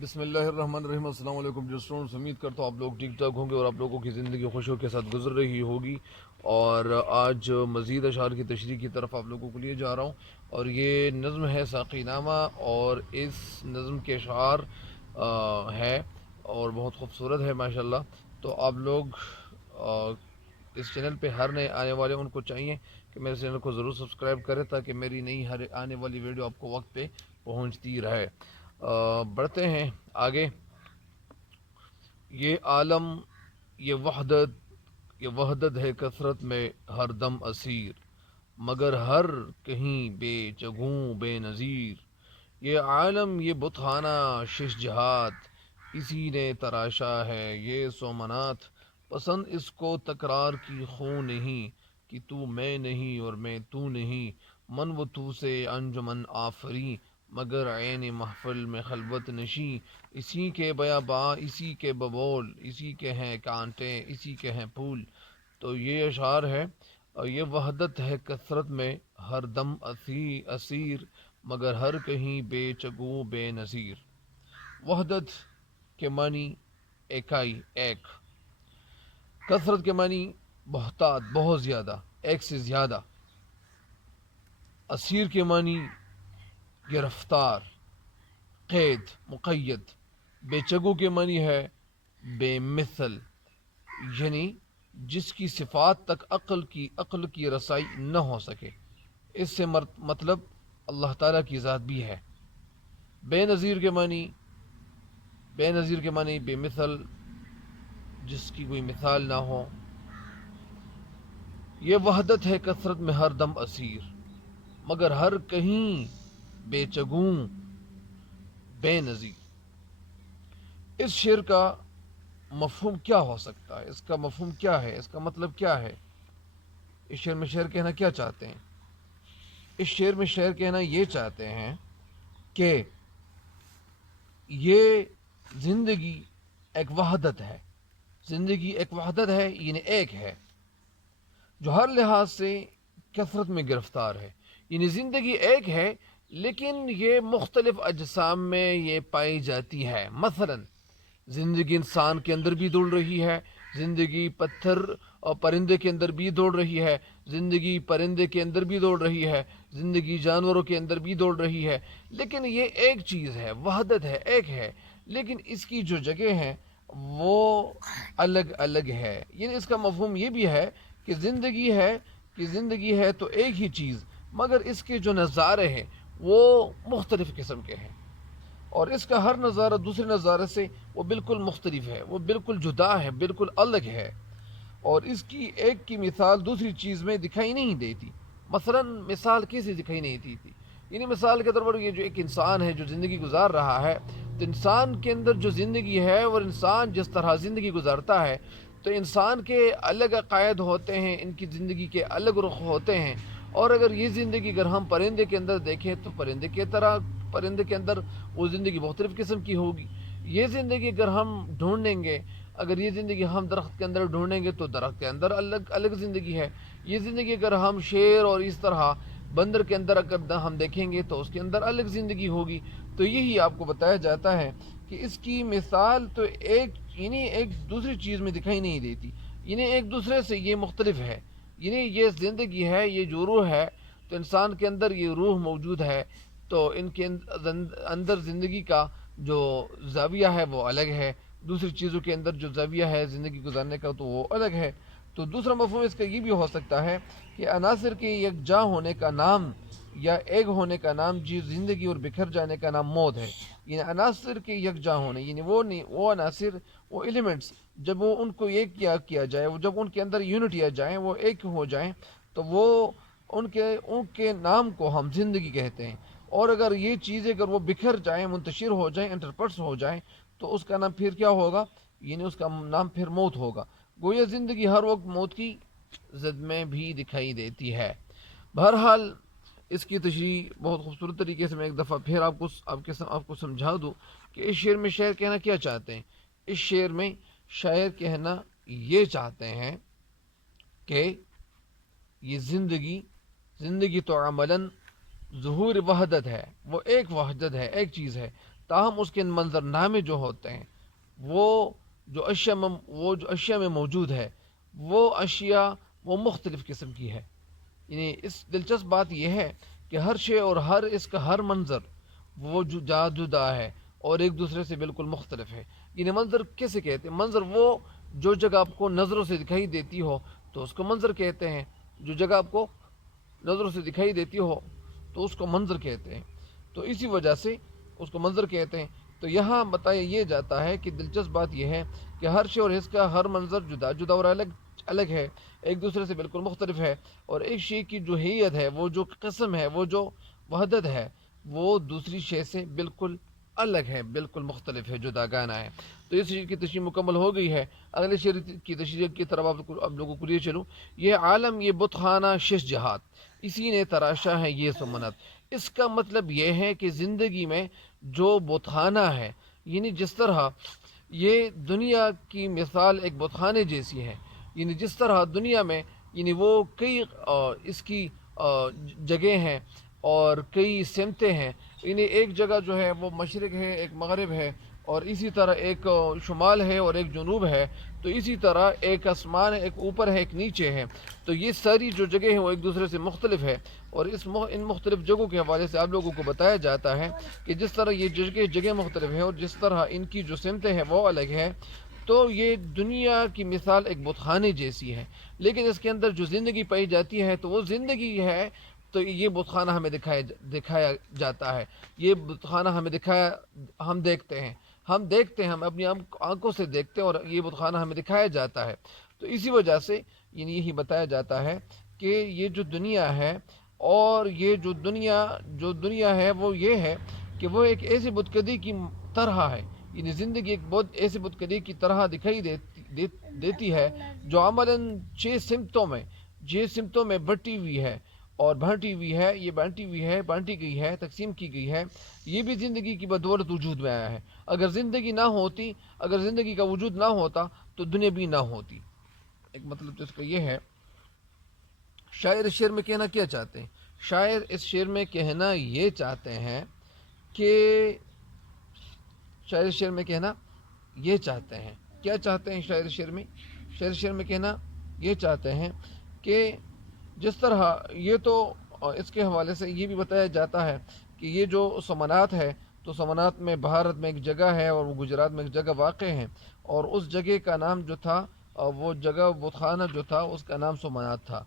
بسم اللہ الرحمن الرحیم۔ السلام علیکم جو اسٹوڈنٹس، امید کرتا ہوں آپ لوگ ٹھیک ٹھاک ہوں گے اور آپ لوگوں کی زندگی خوشیوں کے ساتھ گزر رہی ہوگی۔ اور آج مزید اشعار کی تشریح کی طرف آپ لوگوں کو لیے جا رہا ہوں، اور یہ نظم ہے ساقی نامہ، اور اس نظم کے اشعار ہے اور بہت خوبصورت ہے ماشاءاللہ۔ تو آپ لوگ اس چینل پہ ہر نئے آنے والے ان کو چاہیے کہ میرے چینل کو ضرور سبسکرائب کریں تاکہ میری نئی ہر آنے والی ویڈیو آپ کو وقت پہ پہنچتی رہے۔ بڑھتے ہیں آگے۔ یہ عالم، یہ وحدت ہے کثرت میں ہر دم اسیر، مگر ہر کہیں بے جگوں بے نظیر۔ یہ عالم، یہ بتخانہ شش جہات، اسی نے تراشا ہے یہ سومنات۔ پسند اس کو تکرار کی خوں نہیں، کہ تو میں نہیں اور میں تو نہیں۔ من و تو سے انجمن آفری، مگر عین محفل میں خلوت نشیں۔ اسی کے بیاباں، اسی کے ببول، اسی کے ہیں کانٹے، اسی کے ہیں پھول۔ تو یہ اشعار ہے۔ یہ وحدت ہے کثرت میں ہر دم اسیر، مگر ہر کہیں بے چگو بے نظیر۔ وحدت کے معنی اکائی، ایک۔ کثرت کے معنی بہتات، بہت زیادہ، ایک سے زیادہ۔ اسیر کے معنی گرفتار، قید، مقید۔ بے چگو کے معنی ہے بے مثل، یعنی جس کی صفات تک عقل کی رسائی نہ ہو سکے۔ اس سے مطلب اللہ تعالیٰ کی ذات بھی ہے۔ بے نظیر کے معنی بے مثل، جس کی کوئی مثال نہ ہو۔ یہ وحدت ہے کثرت میں ہر دم اسیر، مگر ہر کہیں بے چگوں بے نظیر۔ اس شعر کا مفہوم کیا ہو سکتا ہے؟ اس کا مفہوم کیا ہے؟ اس کا مطلب کیا ہے؟ اس شعر میں شعر کہنا کیا چاہتے ہیں؟ اس شعر میں شعر کہنا یہ چاہتے ہیں کہ یہ زندگی ایک وحدت ہے، زندگی ایک وحدت ہے، یعنی ایک ہے، جو ہر لحاظ سے کثرت میں گرفتار ہے۔ یعنی زندگی ایک ہے لیکن یہ مختلف اجسام میں یہ پائی جاتی ہے۔ مثلاً زندگی انسان کے اندر بھی دوڑ رہی ہے، زندگی پتھر اور پرندے کے اندر بھی دوڑ رہی ہے، زندگی پرندے کے اندر بھی دوڑ رہی ہے، زندگی جانوروں کے اندر بھی دوڑ رہی ہے، لیکن یہ ایک چیز ہے، وحدت ہے، ایک ہے، لیکن اس کی جو جگہ ہیں وہ الگ الگ ہے۔ یعنی اس کا مفہوم یہ بھی ہے کہ زندگی ہے تو ایک ہی چیز، مگر اس کے جو نظارے ہیں وہ مختلف قسم کے ہیں، اور اس کا ہر نظارہ دوسرے نظارے سے وہ بالکل مختلف ہے، وہ بالکل جدا ہے، بالکل الگ ہے، اور اس کی ایک کی مثال دوسری چیز میں دکھائی نہیں دیتی۔ مثلا مثال کیسے دکھائی نہیں دیتی؟ یعنی مثال کے طور پر یہ جو ایک انسان ہے جو زندگی گزار رہا ہے، تو انسان کے اندر جو زندگی ہے اور انسان جس طرح زندگی گزارتا ہے، تو انسان کے الگ عقائد ہوتے ہیں، ان کی زندگی کے الگ رخ ہوتے ہیں۔ اور اگر یہ زندگی اگر ہم پرندے کے اندر دیکھیں تو پرندے کے اندر وہ زندگی مختلف قسم کی ہوگی۔ یہ زندگی اگر ہم ڈھونڈیں گے، اگر یہ زندگی ہم درخت کے اندر ڈھونڈیں گے تو درخت کے اندر الگ الگ زندگی ہے۔ یہ زندگی اگر ہم شیر اور اس طرح بندر کے اندر اگر ہم دیکھیں گے تو اس کے اندر الگ زندگی ہوگی۔ تو یہی آپ کو بتایا جاتا ہے کہ اس کی مثال تو ایک دوسری چیز میں دکھائی نہیں دیتی، یعنی ایک دوسرے سے یہ مختلف ہے۔ یعنی یہ زندگی ہے، یہ جو روح ہے، تو انسان کے اندر یہ روح موجود ہے، تو ان کے اندر زندگی کا جو زاویہ ہے وہ الگ ہے، دوسری چیزوں کے اندر جو زاویہ ہے زندگی گزارنے کا تو وہ الگ ہے۔ تو دوسرا مفہوم اس کا یہ بھی ہو سکتا ہے کہ عناصر کے یکجا ہونے کا نام یا ایک ہونے کا نام جی زندگی اور بکھر جانے کا نام موت ہے۔ یعنی عناصر کے یکجا ہونے، یعنی وہ عناصر، وہ ایلیمنٹس جب وہ ان کو ایک کیا جائے، جب ان کے اندر یونٹی آ جائیں، وہ ایک ہو جائیں، تو وہ ان کے نام کو ہم زندگی کہتے ہیں۔ اور اگر یہ چیزیں اگر وہ بکھر جائیں، منتشر ہو جائیں، انٹرپٹس ہو جائیں، تو اس کا نام پھر کیا ہوگا؟ یعنی اس کا نام پھر موت ہوگا۔ گویا زندگی ہر وقت موت کی زد میں بھی دکھائی دیتی ہے۔ بہرحال اس کی تشریح بہت خوبصورت طریقے سے میں ایک دفعہ پھر آپ کو سمجھا دوں کہ اس شعر میں شاعر کہنا کیا چاہتے ہیں۔ اس شعر میں شاعر کہنا یہ چاہتے ہیں کہ یہ زندگی تو عملاً ظہور وحدت ہے، وہ ایک وحدت ہے، ایک چیز ہے، تاہم اس کے منظر نامے جو ہوتے ہیں وہ جو اشیاء میں موجود ہے وہ اشیاء وہ مختلف قسم کی ہے. یعنی اس دلچسپ بات یہ ہے کہ ہر شے اور اس کا ہر منظر وہ جدا ہے اور ایک دوسرے سے بالکل مختلف ہے. یعنی منظر کیسے کہتے ہیں؟ منظر وہ جو جگہ آپ کو نظروں سے دکھائی دیتی ہو تو اس کو منظر کہتے ہیں. جو جگہ آپ کو نظروں سے دکھائی دیتی ہو تو اس کو منظر کہتے ہیں. تو اسی وجہ سے اس کو منظر کہتے ہیں. تو یہاں بتایا یہ جاتا ہے کہ دلچسپ بات یہ ہے کہ ہر شے اور اس کا ہر منظر جدا جدا اور الگ ہے، ایک دوسرے سے بالکل مختلف ہے. اور ایک شے کی جو حیت ہے، وہ جو قسم ہے، وہ جو وحدت ہے، وہ دوسری شے سے بالکل الگ ہے، بالکل مختلف ہے، جدا گانا ہے. تو اس شعر کی تشریح مکمل ہو گئی ہے. اگلے شعر کی تشریح کی طرف آپ لوگوں کو لیے چلوں. یہ عالم یہ بت خانہ شش جہات، اسی نے تراشا ہے یہ سمنت. اس کا مطلب یہ ہے کہ زندگی میں جو بت خانہ ہے، یعنی جس طرح یہ دنیا کی مثال ایک بت خانے جیسی ہے. یعنی جس طرح دنیا میں یعنی وہ کئی اس کی جگہ ہیں اور کئی سمتیں ہیں. یعنی ایک جگہ جو ہے وہ مشرق ہے، ایک مغرب ہے، اور اسی طرح ایک شمال ہے اور ایک جنوب ہے. تو اسی طرح ایک آسمان ہے، ایک اوپر ہے، ایک نیچے ہے. تو یہ ساری جو جگہ ہیں وہ ایک دوسرے سے مختلف ہے. اور ان مختلف جگہوں کے حوالے سے آپ لوگوں کو بتایا جاتا ہے کہ جس طرح یہ جگہ مختلف ہیں اور جس طرح ان کی جو سمتیں ہیں وہ الگ ہے. تو یہ دنیا کی مثال ایک بت خانے جیسی ہے، لیکن اس کے اندر جو زندگی پائی جاتی ہے تو وہ زندگی ہے. تو یہ بت خانہ ہمیں دکھایا جاتا ہے. یہ بت خانہ ہمیں ہم دیکھتے ہیں، ہم اپنی آنکھوں سے دیکھتے ہیں، اور یہ بت خانہ ہمیں دکھایا جاتا ہے. تو اسی وجہ سے یہی بتایا جاتا ہے کہ یہ جو دنیا ہے، اور یہ جو دنیا ہے وہ یہ ہے کہ وہ ایک ایسی بتکدی کی طرح ہے. یعنی زندگی ایک بہت ایسی بتکدی کی طرح دکھائی دیتی ہے جو عملاً 6 سمتوں میں بٹی ہوئی ہے اور بانٹی گئی ہے، تقسیم کی گئی ہے. یہ بھی زندگی کی بدولت وجود میں آیا ہے. اگر زندگی کا وجود نہ ہوتا تو دنیا بھی نہ ہوتی. ایک مطلب تو اس کا یہ ہے. شاعر اس شعر میں کہنا کیا چاہتے ہیں؟ شاعر اس شعر میں کہنا یہ چاہتے ہیں کہ شاعر شعر میں کہنا یہ چاہتے ہیں کیا چاہتے ہیں شاعر شعر میں کہنا یہ چاہتے ہیں کہ جس طرح یہ تو اس کے حوالے سے یہ بھی بتایا جاتا ہے کہ یہ جو سمنات ہے، تو سمنات میں بھارت میں ایک جگہ ہے اور وہ گجرات میں ایک جگہ واقع ہے. اور اس جگہ کا نام جو تھا، وہ جگہ بت خانہ جو تھا اس کا نام سومنات تھا.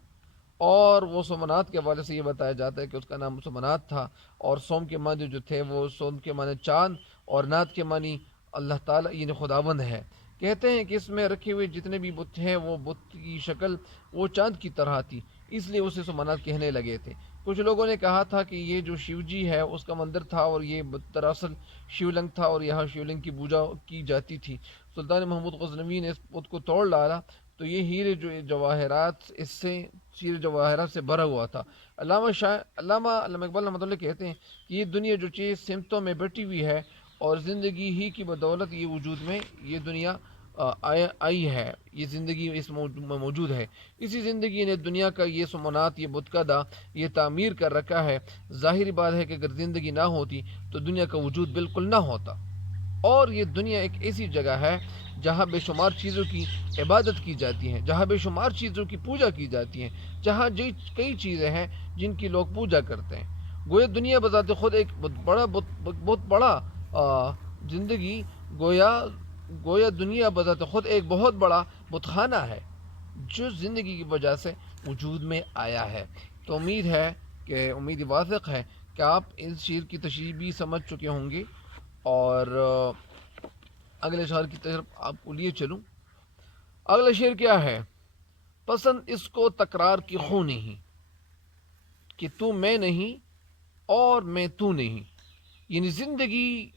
اور وہ سومنات کے حوالے سے یہ بتایا جاتا ہے کہ اس کا نام سومنات تھا. اور سوم کے معنی جو تھے وہ سوم کے معنی چاند، اور نات کے معنی اللہ تعالیٰ یعنی خداوند ہے. کہتے ہیں کہ اس میں رکھے ہوئے جتنے بھی بت ہیں وہ بت کی شکل وہ چاند کی طرح تھی، اس لیے اسے سومنات کہنے لگے تھے. کچھ لوگوں نے کہا تھا کہ یہ جو شیو جی ہے اس کا مندر تھا، اور یہ دراصل شیولنگ تھا، اور یہاں شیولنگ کی پوجا کی جاتی تھی. سلطان محمود غزنوی نے اس بت کو توڑ ڈالا تو یہ ہیرے جواہرات سے بھرا ہوا تھا. علامہ اقبال رحمۃ اللہ کہتے ہیں کہ یہ دنیا جو چیز سمتوں میں بٹی ہوئی ہے، اور زندگی ہی کی بدولت یہ وجود میں یہ دنیا آئی ہے، یہ زندگی اس میں موجود ہے. اسی زندگی نے دنیا کا یہ سمنات، یہ بتکدہ یہ تعمیر کر رکھا ہے. ظاہری بات ہے کہ اگر زندگی نہ ہوتی تو دنیا کا وجود بالکل نہ ہوتا. اور یہ دنیا ایک ایسی جگہ ہے جہاں بے شمار چیزوں کی عبادت کی جاتی ہے، جہاں بے شمار چیزوں کی پوجا کی جاتی ہے، جہاں کئی چیزیں ہیں جن کی لوگ پوجا کرتے ہیں. گویا دنیا بذات خود ایک بہت بڑا زندگی گویا دنیا بذات خود ایک بہت بڑا بت خانہ ہے جو زندگی کی وجہ سے وجود میں آیا ہے. تو امید واثق ہے کہ آپ اس شعر کی تشریح بھی سمجھ چکے ہوں گے. اور اگلے شعر کی طرف آپ کو لیے چلوں. اگلا شعر کیا ہے؟ پسند اس کو تکرار کی خوں نہیں، کہ تو میں نہیں اور میں تو نہیں. یعنی زندگی،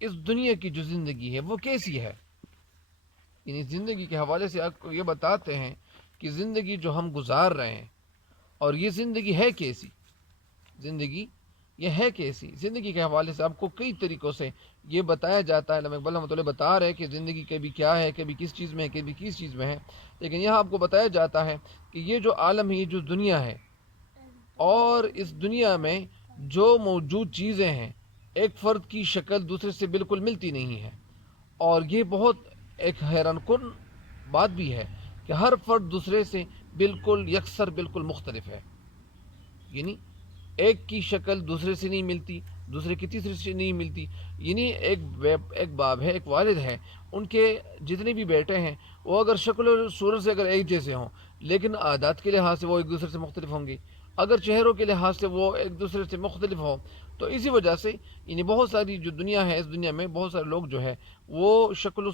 اس دنیا کی جو زندگی ہے وہ کیسی ہے؟ یعنی زندگی کے حوالے سے آپ کو یہ بتاتے ہیں کہ زندگی جو ہم گزار رہے ہیں، اور یہ زندگی ہے کیسی. زندگی کے حوالے سے آپ کو کئی طریقوں سے یہ بتایا جاتا ہے. علامہ اقبال رحمۃ اللہ بتا رہے ہیں کہ زندگی کبھی کیا ہے، کبھی کس چیز میں ہے، کبھی کس چیز میں ہے. لیکن یہاں آپ کو بتایا جاتا ہے کہ یہ جو عالم ہے، یہ جو دنیا ہے، اور اس دنیا میں جو موجود چیزیں ہیں ایک فرد کی شکل دوسرے سے بالکل ملتی نہیں ہے، اور یہ بہت ایک حیران کن بات بھی ہے کہ ہر فرد دوسرے سے بالکل یکسر بالکل مختلف ہے. یعنی ایک کی شکل دوسرے سے نہیں ملتی، دوسرے کی تیسرے سے نہیں ملتی. یعنی ایک باپ ہے، ایک والد ہے، ان کے جتنے بھی بیٹے ہیں وہ اگر شکل و صورت سے اگر ایک جیسے ہوں، لیکن عادات کے لحاظ سے وہ ایک دوسرے سے مختلف ہوں گے. اگر چہروں کے لحاظ سے وہ ایک دوسرے سے مختلف ہوں، تو اسی وجہ سے یعنی بہت ساری جو دنیا ہے، اس دنیا میں بہت سارے لوگ جو ہے وہ شکل و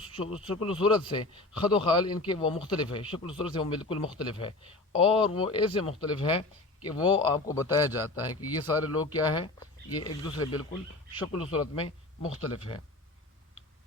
صورت سے خد و خال ان کے وہ مختلف ہے، شکل و صورت سے وہ بالکل مختلف ہے. اور وہ ایسے مختلف ہے کہ وہ آپ کو بتایا جاتا ہے کہ یہ سارے لوگ کیا ہے، یہ ایک دوسرے بالکل شکل و صورت میں مختلف ہے.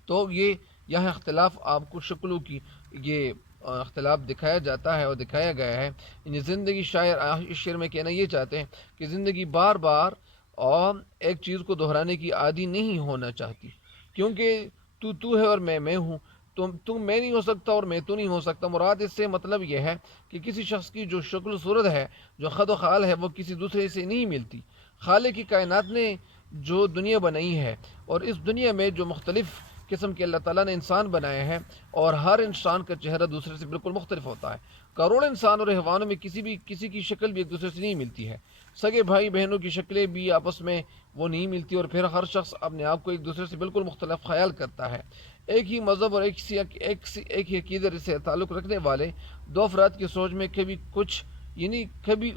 تو یہ یہاں اختلاف آپ کو شکلوں کی یہ اختلاف دکھایا جاتا ہے اور دکھایا گیا ہے. یعنی زندگی شاعر اس شعر میں کہنا یہ چاہتے ہیں کہ زندگی بار بار اور ایک چیز کو دہرانے کی عادی نہیں ہونا چاہتی، کیونکہ تو ہے اور میں ہوں. تم میں نہیں ہو سکتا اور میں تو نہیں ہو سکتا. مراد اس سے مطلب یہ ہے کہ کسی شخص کی جو شکل و صورت ہے، جو خد و خال ہے، وہ کسی دوسرے سے نہیں ملتی. خالق کی کائنات نے جو دنیا بنائی ہے، اور اس دنیا میں جو مختلف قسم کے اللہ تعالیٰ نے انسان بنائے ہیں، اور ہر انسان کا چہرہ دوسرے سے بالکل مختلف ہوتا ہے. کروڑ انسان اور حیوانوں میں کسی کی شکل بھی ایک دوسرے سے نہیں ملتی ہے. سگے بھائی بہنوں کی شکلیں بھی آپس میں وہ نہیں ملتی، اور پھر ہر شخص اپنے آپ کو ایک دوسرے سے بالکل مختلف خیال کرتا ہے. ایک ہی مذہب اور ایک ہی عقیدے سے تعلق رکھنے والے دو افراد کی سوچ میں کبھی کچھ یعنی کبھی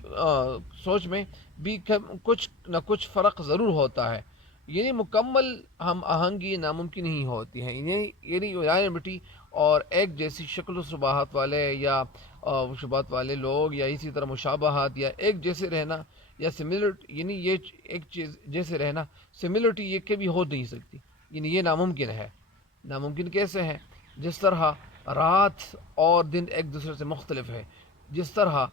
سوچ میں بھی کچھ نہ کچھ فرق ضرور ہوتا ہے. یعنی مکمل ہم آہنگی ناممکن ہی ہوتی ہے. یعنی یونانیمٹی اور ایک جیسی شکل و شباہت والے یا شباہت والے لوگ، یا اسی طرح مشابہات یا ایک جیسے رہنا یا سملرٹی، یعنی یہ ایک چیز جیسے رہنا، سملرٹی یہ کبھی ہو نہیں سکتی. یعنی یہ ناممکن ہے. ناممکن کیسے ہے؟ جس طرح رات اور دن ایک دوسرے سے مختلف ہے، جس طرح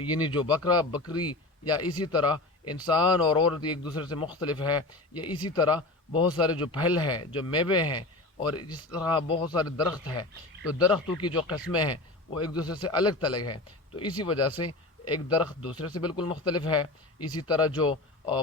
یعنی جو بکرا بکری یا اسی طرح انسان اور عورت ایک دوسرے سے مختلف ہے، یا اسی طرح بہت سارے جو پھل ہیں، جو میوے ہیں، اور جس طرح بہت سارے درخت ہیں، تو درختوں کی جو قسمیں ہیں وہ ایک دوسرے سے الگ تلگ ہیں. تو اسی وجہ سے ایک درخت دوسرے سے بالکل مختلف ہے. اسی طرح جو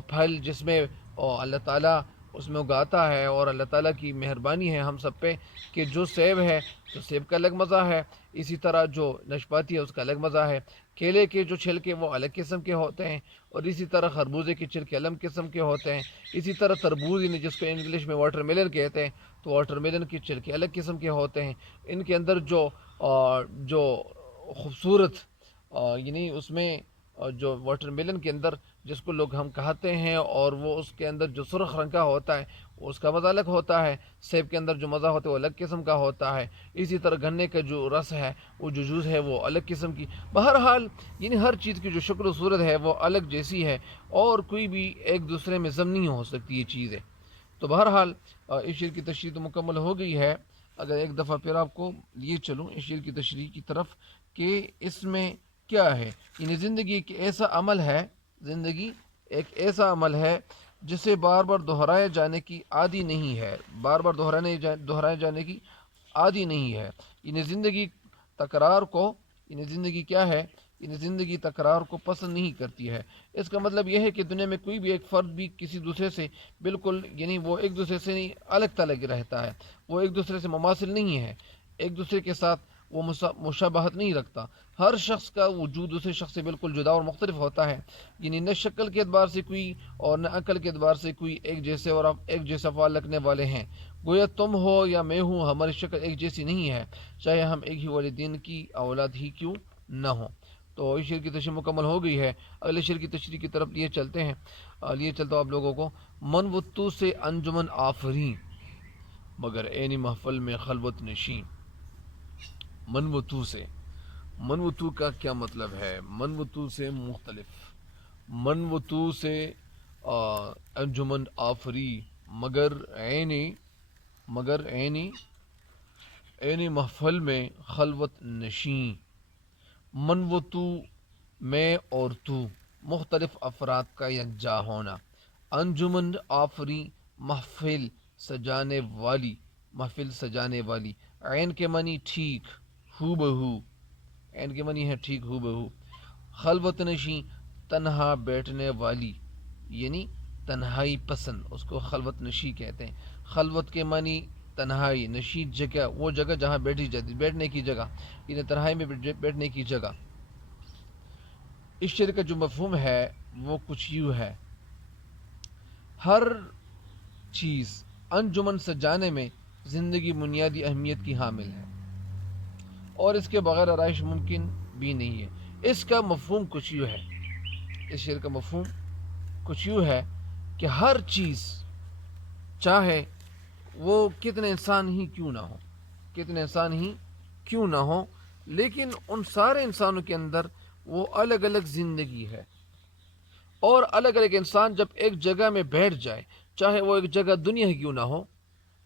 پھل جس میں اللہ تعالیٰ اس میں اگاتا ہے، اور اللہ تعالیٰ کی مہربانی ہے ہم سب پہ کہ جو سیب ہے تو سیب کا الگ مزہ ہے. اسی طرح جو نشپاتی ہے اس کا الگ مزہ ہے. کیلے کے جو چھلکے وہ الگ قسم کے ہوتے ہیں، اور اسی طرح خربوزے کے چھلکے الگ قسم کے ہوتے ہیں. اسی طرح تربوز جس کو انگلش میں واٹر میلن کہتے ہیں، تو واٹر میلن کے چھلکے الگ قسم کے ہوتے ہیں. ان کے اندر جو خوبصورت یعنی اس میں جو واٹر میلن کے اندر جس کو لوگ ہم کہتے ہیں، اور وہ اس کے اندر جو سرخ رنگ کا ہوتا ہے اس کا مزہ الگ ہوتا ہے. سیب کے اندر جو مزہ ہوتا ہے وہ الگ قسم کا ہوتا ہے. اسی طرح گنے کا جو رس ہے، وہ جو جوس ہے وہ الگ قسم کی. بہرحال یعنی ہر چیز کی جو شکل و صورت ہے وہ الگ جیسی ہے، اور کوئی بھی ایک دوسرے میں ضم نہیں ہو سکتی یہ چیزیں. تو بہرحال اس شعر کی تشریح تو مکمل ہو گئی ہے. اگر ایک دفعہ پھر آپ کو لیے چلوں اس شعر کی تشریح کی طرف کہ اس میں کیا ہے. یعنی زندگی ایک ایسا عمل ہے، زندگی ایک ایسا عمل ہے جسے بار بار دہرائے جانے کی عادی نہیں ہے، بار بار دہرائے جانے کی عادی نہیں ہے. یعنی زندگی تکرار کو یعنی زندگی کیا ہے، یعنی زندگی تکرار کو پسند نہیں کرتی ہے. اس کا مطلب یہ ہے کہ دنیا میں کوئی بھی ایک فرد بھی کسی دوسرے سے بالکل یعنی وہ ایک دوسرے سے نہیں الگ تلگ رہتا ہے، وہ ایک دوسرے سے مماثل نہیں ہے، ایک دوسرے کے ساتھ وہ مشابہت نہیں رکھتا. ہر شخص کا وجود دوسرے شخص سے بالکل جدا اور مختلف ہوتا ہے. یعنی نہ شکل کے اعتبار سے کوئی اور نہ عقل کے اعتبار سے کوئی ایک جیسے اور ایک جیسا فعال رکھنے والے ہیں. گویا تم ہو یا میں ہوں، ہماری شکل ایک جیسی نہیں ہے، چاہے ہم ایک ہی والدین کی اولاد ہی کیوں نہ ہوں. تو اس شعر کی تشریح مکمل ہو گئی ہے. اگلے شعر کی تشریح کی طرف لیے چلتے ہیں. لیے چلتا ہوں آپ لوگوں کو. من و تو سے انجمن آفریں، مگر عین محفل میں خلوت نشیں. من و تو سے، من و تو کا کیا مطلب ہے؟ من و تو سے مختلف، من و تو سے انجمن آفری، مگر عین محفل میں خلوت نشیں. من و تو، میں اور تو، مختلف افراد کا یکجا ہونا. انجمن آفری، محفل سجانے والی، محفل سجانے والی. عین کے معنی ٹھیک، ہو بہو، عین کے معنی ہے ٹھیک ہو بہو. خلوت نشیں، تنہا بیٹھنے والی، یعنی تنہائی پسند، اس کو خلوت نشی کہتے ہیں۔ خلوت کے معنی تنہائی، نشی جگہ، وہ جگہ جہاں بیٹھی جاتی، بیٹھنے کی جگہ، یعنی تنہائی میں بیٹھنے کی جگہ۔ اس شعر کا جو مفہوم ہے وہ کچھ یوں ہے: ہر چیز انجمن سجانے میں زندگی بنیادی اہمیت کی حامل ہے، اور اس کے بغیر آرائش ممکن بھی نہیں ہے۔ اس کا مفہوم کچھ یوں ہے، اس شعر کا مفہوم کچھ یوں ہے کہ ہر چیز، چاہے وہ کتنے انسان ہی کیوں نہ ہو، کتنے انسان ہی کیوں نہ ہو، لیکن ان سارے انسانوں کے اندر وہ الگ الگ زندگی ہے، اور الگ الگ انسان جب ایک جگہ میں بیٹھ جائے، چاہے وہ ایک جگہ دنیا ہی کیوں نہ ہو،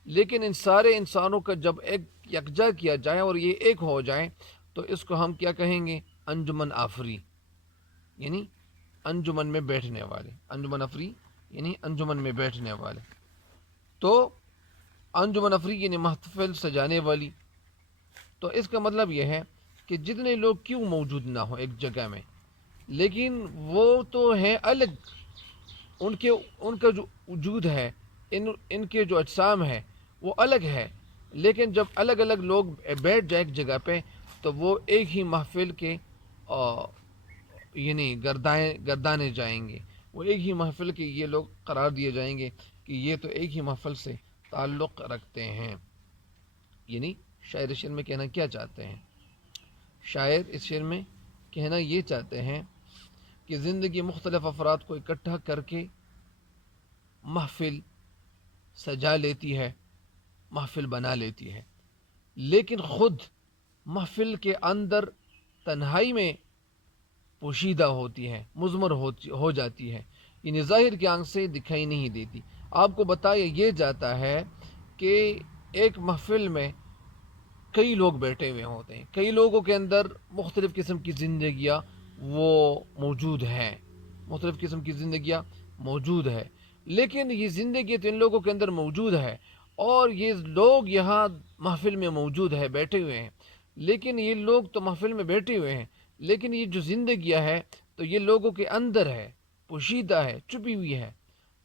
لیکن ان سارے انسانوں کا جب ایک یکجا کیا جائے اور یہ ایک ہو جائے تو اس کو ہم کیا کہیں گے؟ انجمن آفری، یعنی انجمن میں بیٹھنے والے، انجمن افری یعنی انجمن میں بیٹھنے والے۔ تو انجمن افری یعنی محفل سجانے والی۔ تو اس کا مطلب یہ ہے کہ جتنے لوگ کیوں موجود نہ ہوں ایک جگہ میں، لیکن وہ تو ہیں الگ، ان کا جو وجود ہے، ان کے جو اجسام ہے وہ الگ ہے، لیکن جب الگ الگ لوگ بیٹھ جائے ایک جگہ پہ تو وہ ایک ہی محفل کے یعنی گردانے جائیں گے، وہ ایک ہی محفل کے یہ لوگ قرار دیے جائیں گے کہ یہ تو ایک ہی محفل سے تعلق رکھتے ہیں۔ یعنی شاعر اس شعر میں کہنا کیا چاہتے ہیں؟ شاعر اس شعر میں کہنا یہ چاہتے ہیں کہ زندگی مختلف افراد کو اکٹھا کر کے محفل سجا لیتی ہے، محفل بنا لیتی ہے، لیکن خود محفل کے اندر تنہائی میں پوشیدہ ہوتی ہے، مضمر ہو جاتی ہے، یعنی ظاہر کی آنکھ سے دکھائی نہیں دیتی۔ آپ کو بتایا یہ جاتا ہے کہ ایک محفل میں کئی لوگ بیٹھے ہوئے ہوتے ہیں، کئی لوگوں کے اندر مختلف قسم کی زندگیاں وہ موجود ہیں، مختلف قسم کی زندگیاں موجود ہے، لیکن یہ زندگی تو ان لوگوں کے اندر موجود ہے، اور یہ لوگ یہاں محفل میں موجود ہے، بیٹھے ہوئے ہیں، لیکن یہ لوگ تو محفل میں بیٹھے ہوئے ہیں، لیکن یہ جو زندگیاں ہے تو یہ لوگوں کے اندر ہے، پوشیدہ ہے، چھپی ہوئی ہے،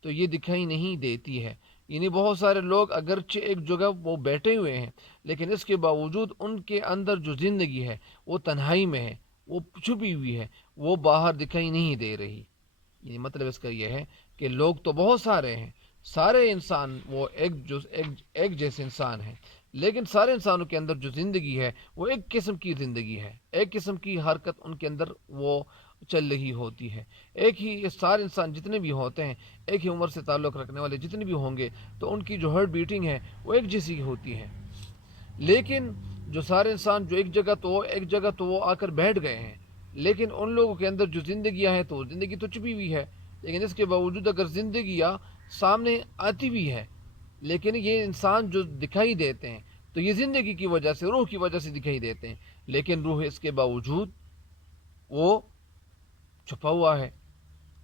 تو یہ دکھائی نہیں دیتی ہے۔ یعنی بہت سارے لوگ اگرچہ ایک جگہ وہ بیٹھے ہوئے ہیں، لیکن اس کے باوجود ان کے اندر جو زندگی ہے وہ تنہائی میں ہے، وہ چھپی ہوئی ہے، وہ باہر دکھائی نہیں دے رہی۔ یعنی مطلب اس کا یہ ہے کہ لوگ تو بہت سارے ہیں، سارے انسان وہ ایک جیسے انسان ہیں، لیکن سارے انسانوں کے اندر جو زندگی ہے وہ ایک قسم کی زندگی ہے، ایک قسم کی حرکت ان کے اندر وہ چل رہی ہوتی ہے، ایک ہی سارے انسان جتنے بھی ہوتے ہیں، ایک ہی عمر سے تعلق رکھنے والے جتنے بھی ہوں گے تو ان کی جو ہارٹ بیٹنگ ہے وہ ایک جیسی ہوتی ہے، لیکن جو سارے انسان جو ایک جگہ تو وہ آ کر بیٹھ گئے ہیں، لیکن ان لوگوں کے اندر جو زندگیاں ہیں تو زندگی تو چھپی ہوئی ہے، لیکن اس کے باوجود اگر زندگیاں سامنے آتی بھی ہے، لیکن یہ انسان جو دکھائی دیتے ہیں تو یہ زندگی کی وجہ سے، روح کی وجہ سے دکھائی دیتے ہیں، لیکن روح اس کے باوجود وہ چھپا ہوا ہے،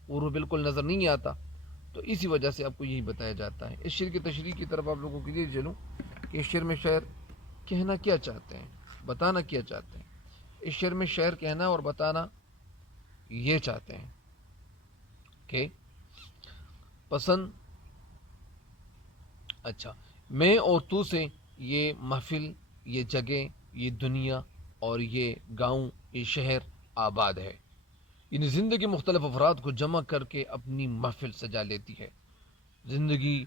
وہ روح بالکل نظر نہیں آتا۔ تو اسی وجہ سے آپ کو یہی بتایا جاتا ہے۔ اس شعر کی تشریح کی طرف آپ لوگوں کے لیے چلوں کہ اس شعر میں شاعر کہنا کیا چاہتے ہیں، بتانا کیا چاہتے ہیں۔ اس شعر میں شاعر کہنا اور بتانا یہ چاہتے ہیں کہ پسند، اچھا، میں اور تو سے یہ محفل، یہ جگہ، یہ دنیا اور یہ گاؤں، یہ شہر آباد ہے۔ یعنی زندگی مختلف افراد کو جمع کر کے اپنی محفل سجا لیتی ہے، زندگی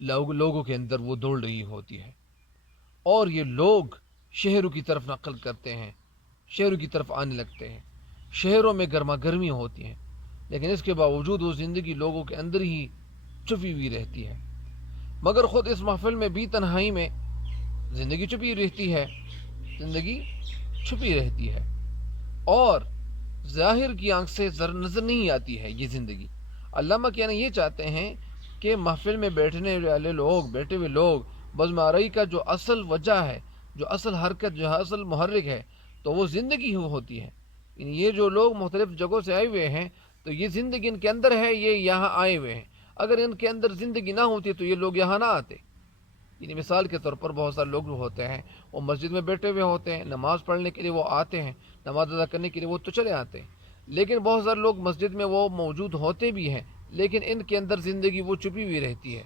لوگوں کے اندر وہ دوڑ رہی ہوتی ہے، اور یہ لوگ شہروں کی طرف نقل کرتے ہیں، شہروں کی طرف آنے لگتے ہیں، شہروں میں گرما گرمی ہوتی ہیں، لیکن اس کے باوجود وہ زندگی لوگوں کے اندر ہی چھپی ہوئی رہتی ہے، مگر خود اس محفل میں بھی تنہائی میں زندگی چھپی رہتی ہے، زندگی چھپی رہتی ہے، اور ظاہر کی آنکھ سے نظر نہیں آتی ہے یہ زندگی۔ علامہ کہنا یہ چاہتے ہیں کہ محفل میں بیٹھنے والے لوگ، بیٹھے ہوئے لوگ، بزم آرائی کا جو اصل وجہ ہے، جو اصل حرکت، جو اصل محرک ہے تو وہ زندگی ہوتی ہے۔ یہ جو لوگ مختلف جگہوں سے آئے ہوئے ہیں تو یہ زندگی ان کے اندر ہے، یہ یہاں آئے ہوئے ہیں، اگر ان کے اندر زندگی نہ ہوتی تو یہ لوگ یہاں نہ آتے۔ یعنی مثال کے طور پر بہت سارے لوگ ہوتے ہیں، وہ مسجد میں بیٹھے ہوئے ہوتے ہیں، نماز پڑھنے کے لیے وہ آتے ہیں، نماز ادا کرنے کے لیے وہ تو چلے آتے ہیں، لیکن بہت سارے لوگ مسجد میں وہ موجود ہوتے بھی ہیں لیکن ان کے اندر زندگی وہ چھپی ہوئی رہتی ہے.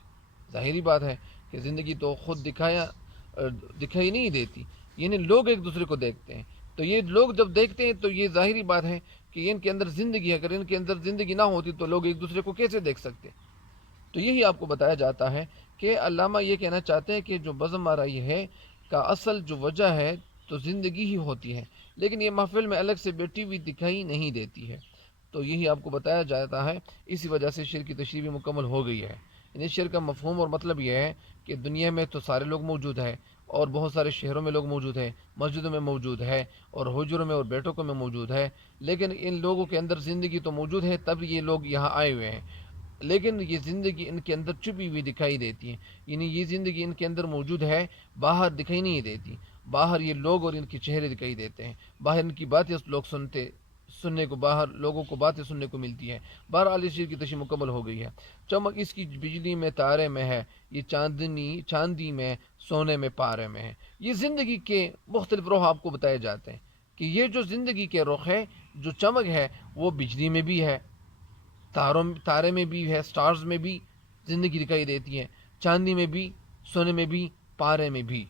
ظاہری بات ہے کہ زندگی تو خود دکھائی نہیں دیتی، یعنی لوگ ایک دوسرے کو دیکھتے ہیں، تو یہ لوگ جب دیکھتے ہیں تو یہ ظاہری بات ہے کہ ان کے اندر زندگی ہے. اگر ان کے اندر زندگی نہ ہوتی تو لوگ ایک دوسرے کو کیسے دیکھ سکتے؟ تو یہی آپ کو بتایا جاتا ہے کہ علامہ یہ کہنا چاہتے ہیں کہ جو بزم آرائی ہے کا اصل جو وجہ ہے تو زندگی ہی ہوتی ہے، لیکن یہ محفل میں الگ سے بیٹھی ہوئی دکھائی نہیں دیتی ہے. تو یہی آپ کو بتایا جاتا ہے. اسی وجہ سے شعر کی تشریح بھی مکمل ہو گئی ہے. یعنی شعر کا مفہوم اور مطلب یہ ہے کہ دنیا میں تو سارے لوگ موجود ہیں، اور بہت سارے شہروں میں لوگ موجود ہیں، مسجدوں میں موجود ہے، اور حجروں میں اور بیٹھکوں میں موجود ہے، لیکن ان لوگوں کے اندر زندگی تو موجود ہے، تب یہ لوگ یہاں آئے ہوئے ہیں، لیکن یہ زندگی ان کے اندر چھپی ہوئی دکھائی دیتی ہے. یعنی یہ زندگی ان کے اندر موجود ہے، باہر دکھائی نہیں دیتی. باہر یہ لوگ اور ان کے چہرے دکھائی دیتے ہیں، باہر ان کی باتیں لوگ سننے کو، باہر لوگوں کو باتیں سننے کو ملتی ہے. بہرحال اس چیز کی تشریح مکمل ہو گئی ہے. چمک اس کی بجلی میں تارے میں ہے، یہ چاندی میں سونے میں پارے میں ہے. یہ زندگی کے مختلف رخ آپ کو بتائے جاتے ہیں کہ یہ جو زندگی کے رخ ہے، جو چمک ہے، وہ بجلی میں بھی ہے، تارے میں بھی ہے، سٹارز میں بھی زندگی دکھائی دیتی ہے، چاندی میں بھی، سونے میں بھی، پارے میں بھی.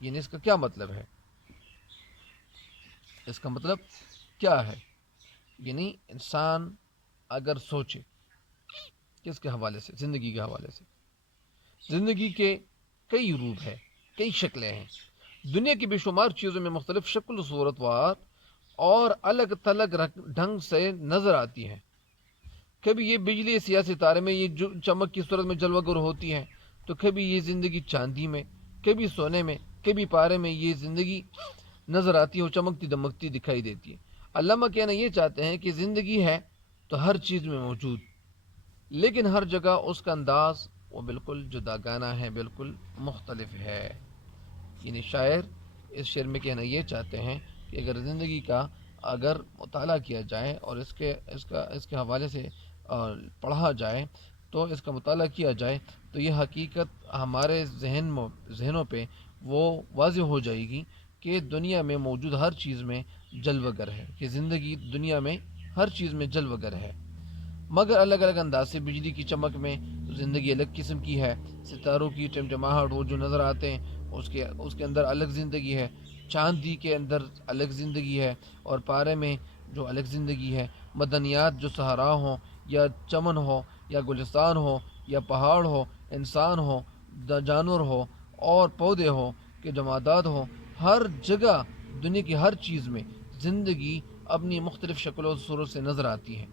یعنی اس کا کیا مطلب ہے؟ اس کا مطلب کیا ہے؟ یعنی انسان اگر سوچے کس کے حوالے سے؟ زندگی کے حوالے سے. زندگی کے کئی روپ ہیں، کئی شکلیں ہیں. دنیا کی بے شمار چیزوں میں مختلف شکل و صورتوار اور الگ تھلگ ڈھنگ سے نظر آتی ہیں. کبھی یہ بجلی سیاہ ستارے میں یہ چمک کی صورت میں جلوہ گر ہوتی ہے، تو کبھی یہ زندگی چاندی میں، کبھی سونے میں، کبھی پارے میں یہ زندگی نظر آتی ہے اور چمکتی دمکتی دکھائی دیتی ہے. علامہ کہنا یہ چاہتے ہیں کہ زندگی ہے تو ہر چیز میں موجود، لیکن ہر جگہ اس کا انداز وہ بالکل جداگانہ ہے، بالکل مختلف ہے. یعنی شاعر اس شعر میں کہنا یہ چاہتے ہیں کہ اگر زندگی کا اگر مطالعہ کیا جائے اور اس کے حوالے سے پڑھا جائے، تو اس کا مطالعہ کیا جائے، تو یہ حقیقت ہمارے ذہنوں پہ وہ واضح ہو جائے گی کہ دنیا میں موجود ہر چیز میں جلوہ گر ہے، کہ زندگی دنیا میں ہر چیز میں جلوہ گر ہے، مگر الگ الگ انداز سے. بجلی کی چمک میں زندگی الگ قسم کی ہے، ستاروں کی چمچماہٹ وہ جو نظر آتے ہیں اس کے اندر الگ زندگی ہے، چاندی کے اندر الگ زندگی ہے، اور پارے میں جو الگ زندگی ہے. مدنیات جو صحرا ہو یا چمن ہو یا گلستان ہو یا پہاڑ ہو، انسان ہو، جانور ہو اور پودے ہو کہ جمادات ہو، ہر جگہ دنیا کی ہر چیز میں زندگی اپنی مختلف شکلوں و صورت سے نظر آتی ہے.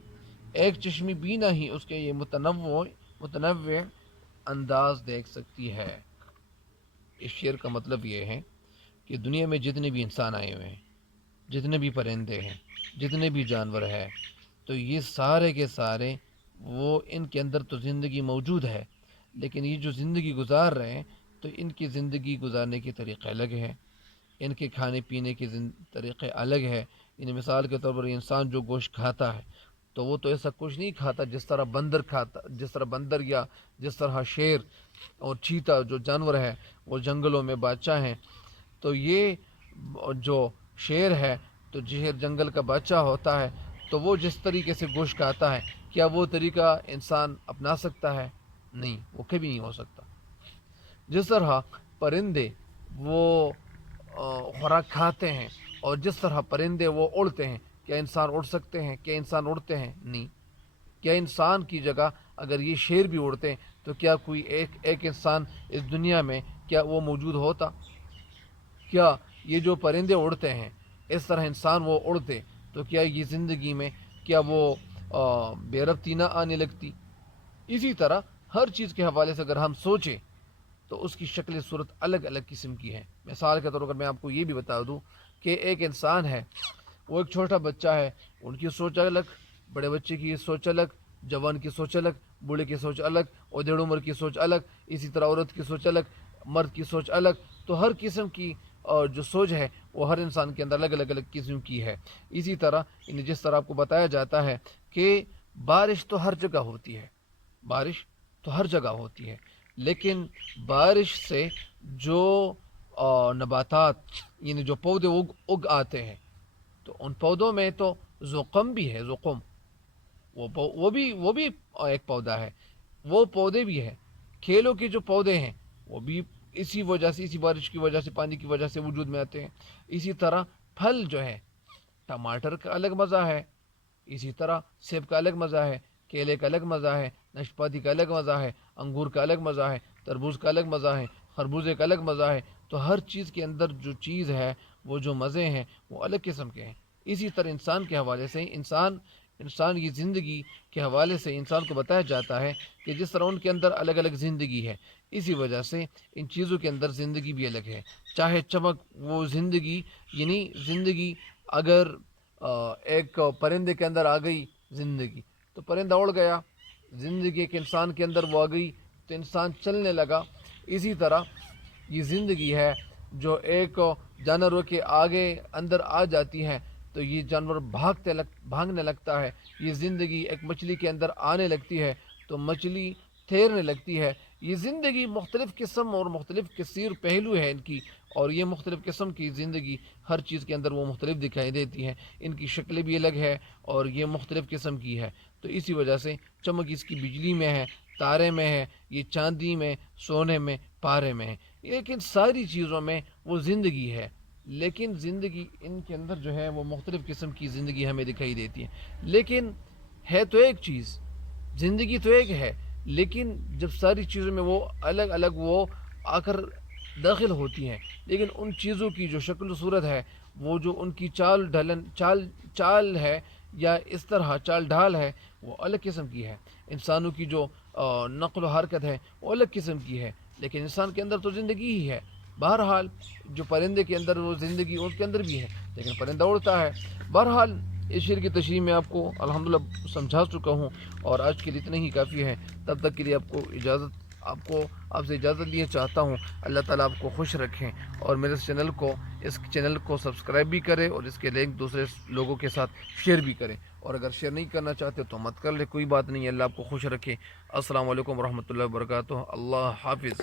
ایک چشمی بینا ہی اس کے یہ متنوع انداز دیکھ سکتی ہے. اس شعر کا مطلب یہ ہے کہ دنیا میں جتنے بھی انسان آئے ہوئے ہیں، جتنے بھی پرندے ہیں، جتنے بھی جانور ہیں، تو یہ سارے کے سارے وہ ان کے اندر تو زندگی موجود ہے، لیکن یہ جو زندگی گزار رہے ہیں تو ان کی زندگی گزارنے کے طریقے الگ ہیں، ان کے کھانے پینے کے طریقے الگ ہے. یعنی مثال کے طور پر انسان جو گوشت کھاتا ہے تو وہ تو ایسا کچھ نہیں کھاتا جس طرح بندر کھاتا، جس طرح بندر یا جس طرح شیر اور چیتا جو جانور ہے وہ جنگلوں میں بادشاہ ہیں. تو یہ جو شیر ہے تو شیر جنگل کا بادشاہ ہوتا ہے، تو وہ جس طریقے سے گوشت کھاتا ہے کیا وہ طریقہ انسان اپنا سکتا ہے؟ نہیں، وہ کبھی نہیں ہو سکتا. جس طرح پرندے وہ خوراک کھاتے ہیں اور جس طرح پرندے وہ اڑتے ہیں، کیا انسان اڑ سکتے ہیں؟ کیا انسان اڑتے ہیں؟ نہیں. کیا انسان کی جگہ اگر یہ شیر بھی اڑتے ہیں تو کیا کوئی ایک انسان اس دنیا میں کیا وہ موجود ہوتا؟ کیا یہ جو پرندے اڑتے ہیں اس طرح انسان وہ اڑتے تو کیا یہ زندگی میں کیا وہ بے ربطی نہ آنے لگتی؟ اسی طرح ہر چیز کے حوالے سے اگر ہم سوچیں تو اس کی شکل صورت الگ الگ قسم کی ہے. مثال کے طور پر میں آپ کو یہ بھی بتا دوں کہ ایک انسان ہے، وہ ایک چھوٹا بچہ ہے، ان کی سوچ الگ، بڑے بچے کی سوچ الگ، جوان کی سوچ الگ، بوڑھے کی سوچ الگ، اور ڈیڑھ عمر کی سوچ الگ. اسی طرح عورت کی سوچ الگ، مرد کی سوچ الگ. تو ہر قسم کی جو سوچ ہے وہ ہر انسان کے اندر الگ الگ الگ قسم کی ہے. اسی طرح جس طرح آپ کو بتایا جاتا ہے کہ بارش تو ہر جگہ ہوتی ہے، بارش تو ہر جگہ ہوتی ہے، لیکن بارش سے جو نباتات یعنی جو پودے اگ آتے ہیں تو ان پودوں میں تو زقم بھی ہے، زقم وہ بھی ایک پودا ہے. وہ پودے بھی ہیں. کھیلوں کے جو پودے ہیں وہ بھی اسی وجہ سے، اسی بارش کی وجہ سے، پانی کی وجہ سے وجود میں آتے ہیں. اسی طرح پھل جو ہے، ٹماٹر کا الگ مزہ ہے، اسی طرح سیب کا الگ مزہ ہے، کیلے کا الگ مزہ ہے، ناشپاتی کا الگ مزہ ہے، انگور کا الگ مزہ ہے، تربوز کا الگ مزہ ہے، خربوزے کا الگ مزہ ہے. تو ہر چیز کے اندر جو چیز ہے، وہ جو مزے ہیں وہ الگ قسم کے ہیں. اسی طرح انسان کے حوالے سے، انسان کی زندگی کے حوالے سے انسان کو بتایا جاتا ہے کہ جس طرح ان کے اندر الگ الگ زندگی ہے، اسی وجہ سے ان چیزوں کے اندر زندگی بھی الگ ہے. چاہے چمک وہ زندگی، یعنی زندگی اگر ایک پرندے کے اندر آ گئی زندگی تو پرندہ اڑ گیا. زندگی ایک انسان کے اندر وہ آ گئی تو انسان چلنے لگا. اسی طرح یہ زندگی ہے جو ایک جانوروں کے آگے اندر آ جاتی ہے تو یہ جانور بھاگنے لگتا ہے. یہ زندگی ایک مچھلی کے اندر آنے لگتی ہے تو مچھلی تیرنے لگتی ہے. یہ زندگی مختلف قسم اور مختلف کثیر پہلو ہے ان کی، اور یہ مختلف قسم کی زندگی ہر چیز کے اندر وہ مختلف دکھائی دیتی ہیں. ان کی شکلیں بھی الگ ہے اور یہ مختلف قسم کی ہے. تو اسی وجہ سے چمک اس کی بجلی میں ہے، تارے میں ہے، یہ چاندی میں، سونے میں، پارے میں ہے. لیکن ساری چیزوں میں وہ زندگی ہے. لیکن زندگی ان کے اندر جو ہے وہ مختلف قسم کی زندگی ہمیں دکھائی دیتی ہے. لیکن ہے تو ایک چیز، زندگی تو ایک ہے، لیکن جب ساری چیزوں میں وہ الگ الگ وہ آ کر داخل ہوتی ہیں، لیکن ان چیزوں کی جو شکل و صورت ہے، وہ جو ان کی چال ہے یا اس طرح چال ڈھال ہے، وہ الگ قسم کی ہے. انسانوں کی جو نقل و حرکت ہے وہ الگ قسم کی ہے. لیکن انسان کے اندر تو زندگی ہی ہے. بہرحال جو پرندے کے اندر وہ زندگی اس کے اندر بھی ہے، لیکن پرندہ اڑتا ہے. بہرحال اس شعر کی تشریح میں آپ کو الحمدللہ سمجھا چکا ہوں، اور آج کے لیے اتنا ہی کافی ہے. تب تک کے لیے آپ سے اجازت لیے چاہتا ہوں. اللہ تعالیٰ آپ کو خوش رکھیں، اور میرے اس چینل کو سبسکرائب بھی کریں، اور اس کے لنک دوسرے لوگوں کے ساتھ شیئر بھی کریں. اور اگر شیئر نہیں کرنا چاہتے تو مت کر لیں، کوئی بات نہیں. اللہ آپ کو خوش رکھے. السلام علیکم ورحمۃ اللہ وبرکاتہ. اللہ حافظ.